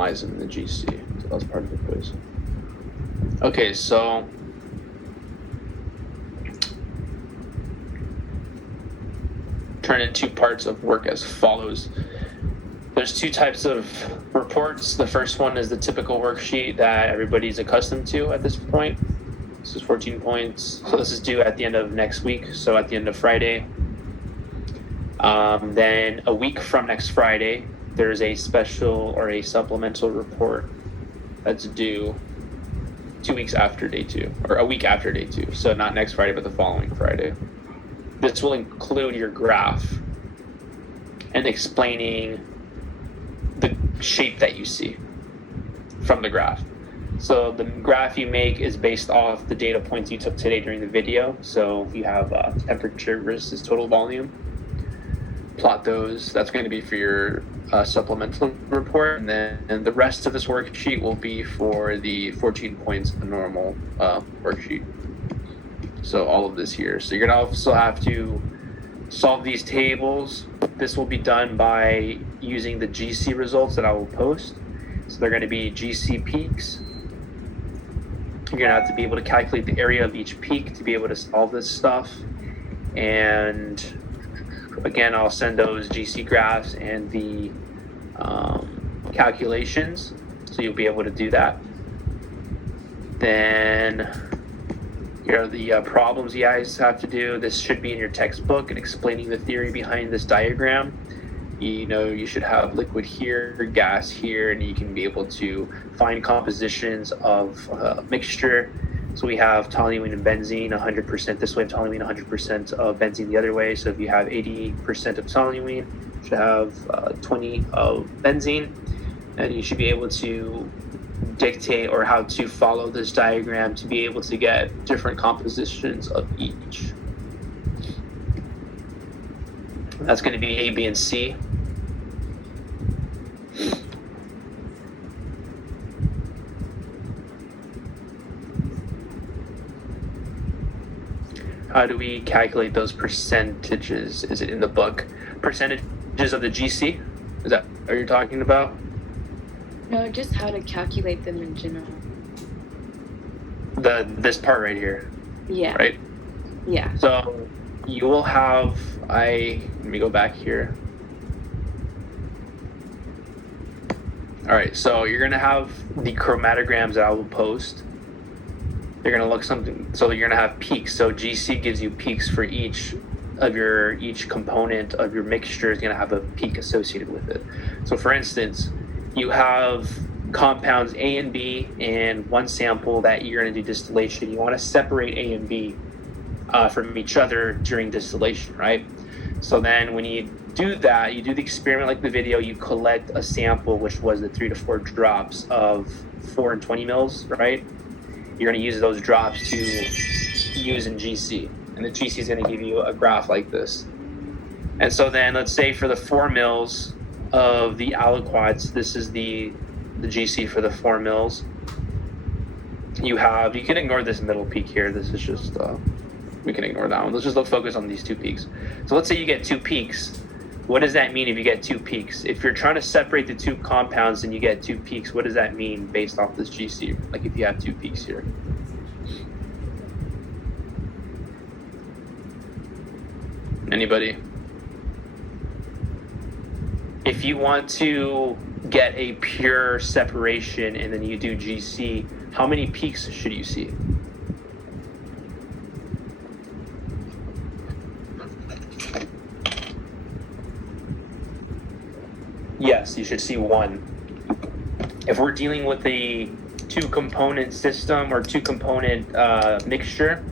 analyze them in the GC. So that was part of the quiz. Okay, so turn into parts of work as follows. There's two types of reports. The first one is the typical worksheet that everybody's accustomed to at this point. This is 14 points. So this is due at the end of next week, so at the end of Friday. Then a week from next Friday, there's a special or a supplemental report that's due 2 weeks after day 2, or a week after day 2. So not next Friday, but the following Friday. This will include your graph and explaining the shape that you see from the graph. So the graph you make is based off the data points you took today during the video. So you have temperature versus total volume. Plot those. That's going to be for your supplemental report. And then the rest of this worksheet will be for the 14 points of the normal worksheet. So all of this here. So you're going to also have to solve these tables. This will be done by using the GC results that I will post. So they're going to be GC peaks. You're going to have to be able to calculate the area of each peak to be able to solve this stuff. And again, I'll send those GC graphs and the calculations, so you'll be able to do that. Then here are the problems you guys have to do. This should be in your textbook and explaining the theory behind this diagram. You know, you should have liquid here, gas here, and you can be able to find compositions of mixture. So we have toluene and benzene 100% this way, toluene 100% of benzene the other way. So if you have 80% of toluene, you should have 20 of benzene, and you should be able to dictate or how to follow this diagram to be able to get different compositions of each. That's going to be A, B, and C. How do we calculate those percentages? Is it in the book? Percentages of the GC? Is that what you're talking about? No, just how to calculate them in general. This part right here. Yeah. Right? Yeah. So you will have, let me go back here. All right, so you're gonna have the chromatograms that I will post. They're gonna look something, so you're gonna have peaks. So GC gives you peaks for each component of your mixture is gonna have a peak associated with it. So for instance, you have compounds A and B in one sample that you're gonna do distillation. You wanna separate A and B from each other during distillation, right? So then when you do that, you do the experiment like the video, you collect a sample, which was the 3 to 4 drops of 4 and 20 mils, right? You're going to use those drops to use in GC. And the GC is going to give you a graph like this. And so then let's say for the 4 mils of the aliquots, this is the GC for the 4 mils. You can ignore this middle peak here. This is just, we can ignore that one. Let's just focus on these 2 peaks. So let's say you get 2 peaks. What does that mean if you get 2 peaks? If you're trying to separate the 2 compounds and you get 2 peaks, what does that mean based off this GC? Like if you have 2 peaks here. Anybody? If you want to get a pure separation and then you do GC, how many peaks should you see? Yes, you should see 1. If we're dealing with a 2-component system or 2-component mixture,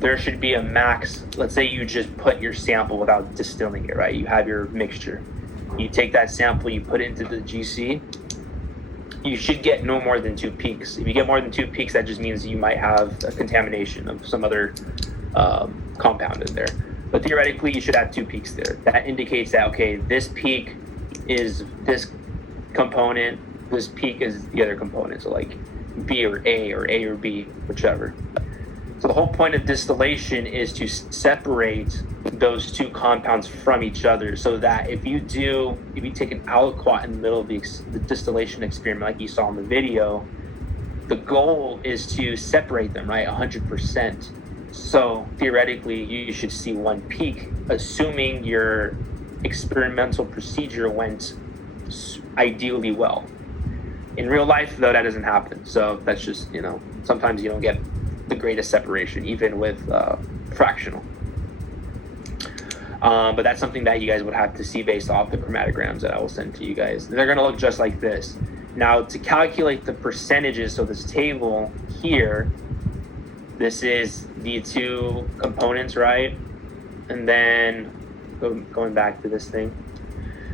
there should be a max. Let's say you just put your sample without distilling it, right? You have your mixture. You take that sample, you put it into the GC. You should get no more than 2 peaks. If you get more than 2 peaks, that just means you might have a contamination of some other compound in there. But theoretically, you should have 2 peaks there. That indicates that, okay, this peak is this component, this peak is the other component. So like B or A or B, whichever. So the whole point of distillation is to separate those two compounds from each other, so that if you take an aliquot in the middle of the distillation experiment, like you saw in the video, the goal is to separate them, right, 100%. So theoretically, you should see one peak, assuming your experimental procedure went ideally well. In real life, though, that doesn't happen. So that's just, sometimes you don't get the greatest separation, even with fractional. But that's something that you guys would have to see based off the chromatograms that I will send to you guys. They're going to look just like this. Now, to calculate the percentages, so this table here, this is the two components, right? And then going back to this thing.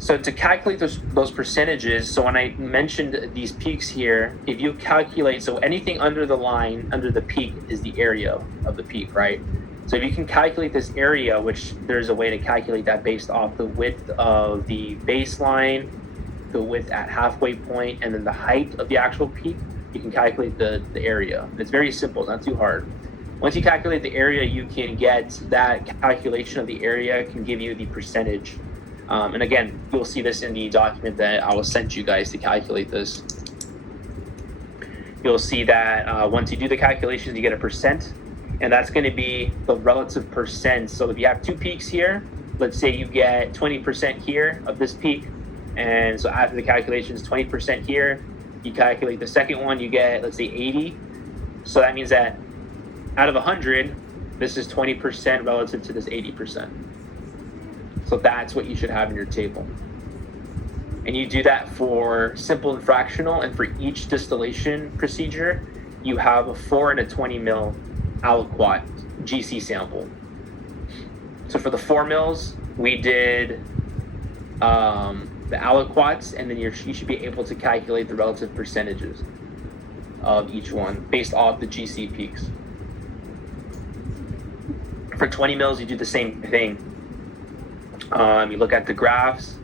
So to calculate those percentages, so when I mentioned these peaks here, if you calculate, so anything under the line, under the peak, is the area of the peak, right? So if you can calculate this area, which there's a way to calculate that based off the width of the baseline, the width at halfway point, and then the height of the actual peak, you can calculate the area. It's very simple, it's not too hard. Once you calculate the area, you can get that calculation of the area can give you the percentage. And again, you'll see this in the document that I will send you guys to calculate this. You'll see that once you do the calculations, you get a percent, and that's going to be the relative percent. So if you have two peaks here, let's say you get 20% here of this peak, and so after the calculations, 20% here, you calculate the second one, you get, let's say, 80. So that means that out of 100, this is 20% relative to this 80%. So that's what you should have in your table. And you do that for simple and fractional, and for each distillation procedure, you have a 4 and a 20 mil aliquot GC sample. So for the 4 mils, we did the aliquots, and then you should be able to calculate the relative percentages of each one based off the GC peaks. For 20 mils, you do the same thing. You look at the graphs,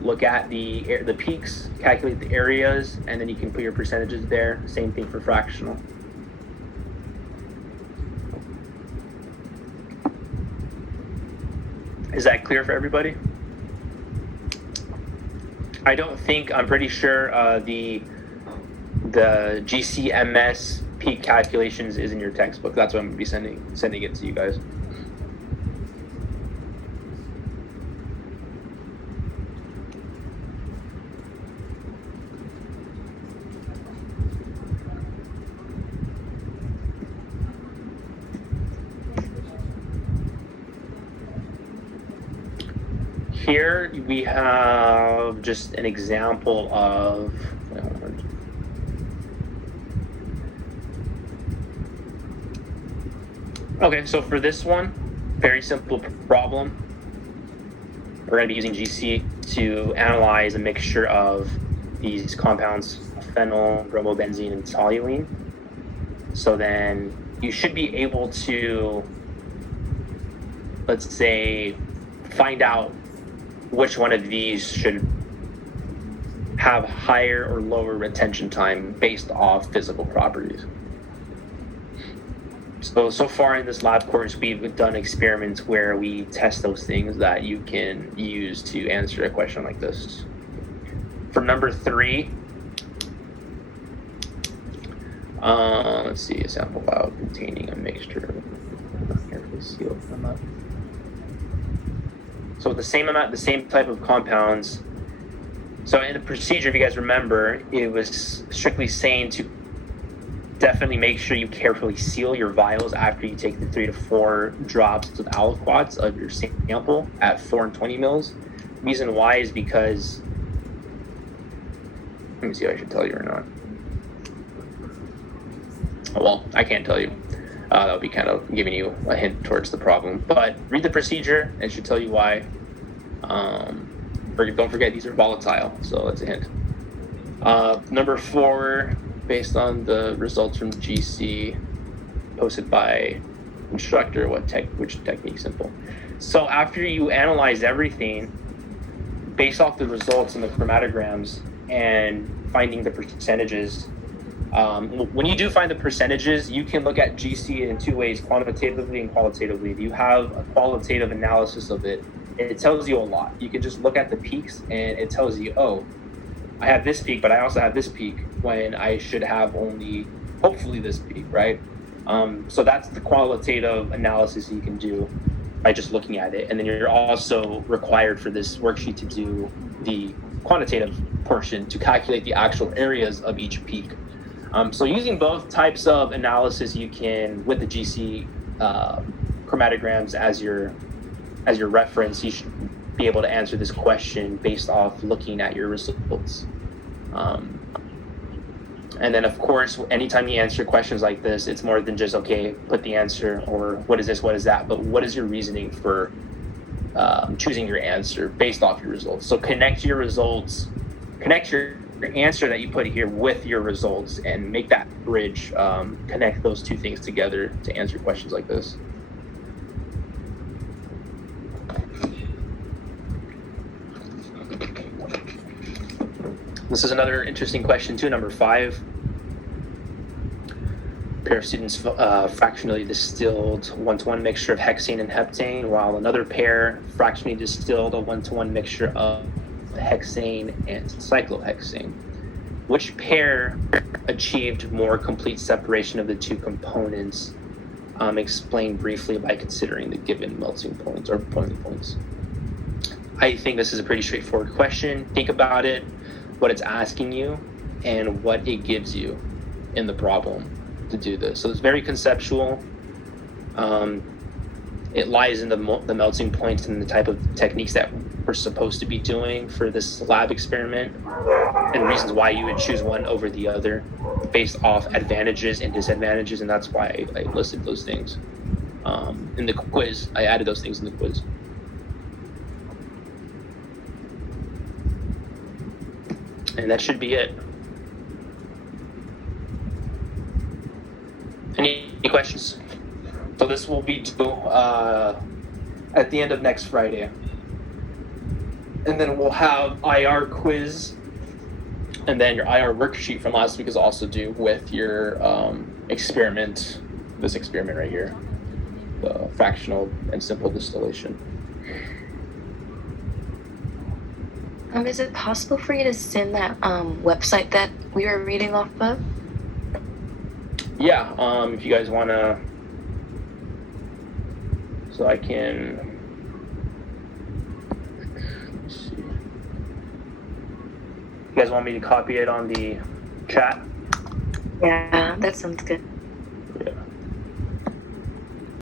look at the peaks, calculate the areas, and then you can put your percentages there. Same thing for fractional. Is that clear for everybody? I'm pretty sure the GCMS peak calculations is in your textbook. That's what I'm going to be sending it to you guys. Here we have just an example of, okay, so for this one, very simple problem. We're going to be using GC to analyze a mixture of these compounds, phenyl, bromobenzene, and toluene. So then you should be able to, let's say, find out which one of these should have higher or lower retention time based off physical properties. So far in this lab course, we've done experiments where we test those things that you can use to answer a question like this. For number 3, let's see, a sample vial containing a mixture carefully sealed from that. So the same type of compounds. So in the procedure, if you guys remember, it was strictly saying to definitely make sure you carefully seal your vials after you take the 3 to 4 drops of aliquots of your sample at 4 and 20 mils. The reason why is because, let me see if I should tell you or not. Oh, well, I can't tell you. That would be kind of giving you a hint towards the problem. But read the procedure, and it should tell you why. Don't forget, these are volatile, so that's a hint. Number 4, based on the results from GC posted by instructor, which technique? Simple. So after you analyze everything, based off the results and the chromatograms and finding the percentages, When you do find the percentages, you can look at GC in two ways, quantitatively and qualitatively. If you have a qualitative analysis of it, it tells you a lot. You can just look at the peaks and it tells you, oh, I have this peak, but I also have this peak when I should have only, hopefully, this peak, right? So that's the qualitative analysis you can do by just looking at it. And then you're also required for this worksheet to do the quantitative portion to calculate the actual areas of each peak. So using both types of analysis, you can, with the GC chromatograms as your reference, you should be able to answer this question based off looking at your results. And then, of course, anytime you answer questions like this, it's more than just, okay, put the answer, or what is this, what is that, but what is your reasoning for choosing your answer based off your results. So connect your results, connect your answer that you put here with your results, and make that bridge, connect those two things together to answer questions like this. This is another interesting question too, number 5. A pair of students fractionally distilled 1-to-1 mixture of hexane and heptane, while another pair fractionally distilled a 1-to-1 mixture of hexane and cyclohexane. Which pair achieved more complete separation of the two components? Explain briefly by considering the given melting points or boiling points. I think this is a pretty straightforward question. Think about it, what it's asking you, and what it gives you in the problem to do this. So it's very conceptual. It lies in the melting points and the type of techniques that we're supposed to be doing for this lab experiment, and reasons why you would choose one over the other based off advantages and disadvantages, and that's why I listed those things in the quiz. I added those things in the quiz. And that should be it. Any questions? So this will be due at the end of next Friday. And then we'll have IR quiz. And then your IR worksheet from last week is also due with your experiment, this experiment right here, the fractional and simple distillation. Is it possible for you to send that website that we were reading off of? Yeah, if you guys want to, so I can, let's see. You guys want me to copy it on the chat? Yeah, that sounds good.